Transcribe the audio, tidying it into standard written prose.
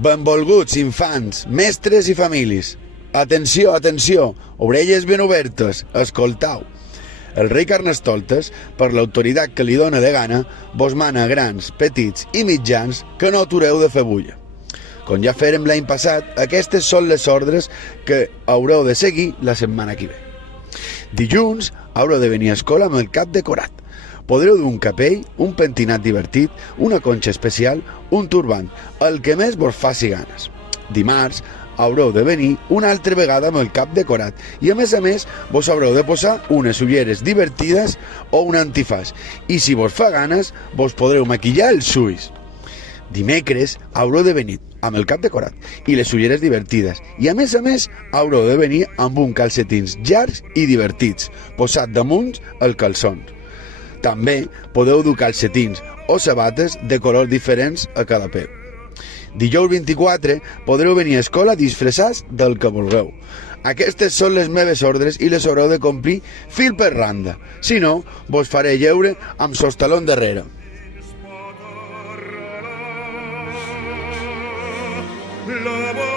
Benvolguts infants, mestres i famílies. Atenció, atenció, orelles ben obertes, escoltau. El rei Carnestoltes, per l'autoritat que li dóna de gana, vos mana grans, petits i mitjans que no atureu de fer bulla. Com ja fèrem l'any passat, aquestes són les ordres que haureu de seguir la setmana que ve. Dilluns haureu de venir a escola amb el cap decorat. Podreu dur un capell, un pentinat divertit, una conxa especial, un turbant, el que més vos faci ganes. Dimarts haureu de venir una altra vegada amb el cap decorat i a més vos haureu de posar unes ulleres divertides o un antifaç i si vos fa ganes vos podreu maquillar els ulls. Dimecres haureu de venir amb el cap decorat i les ulleres divertides i a més haureu de venir amb un calcetins llargs i divertits posat damunt el calçons. També podeu dur calcetins o sabates de colors diferents a cada peu. Dijous 24 podreu venir a escola disfressats del que vulgueu. Aquestes són les meves ordres i les haureu de complir fil per randa. Si no, vos faré lleure amb sos talons darrere. La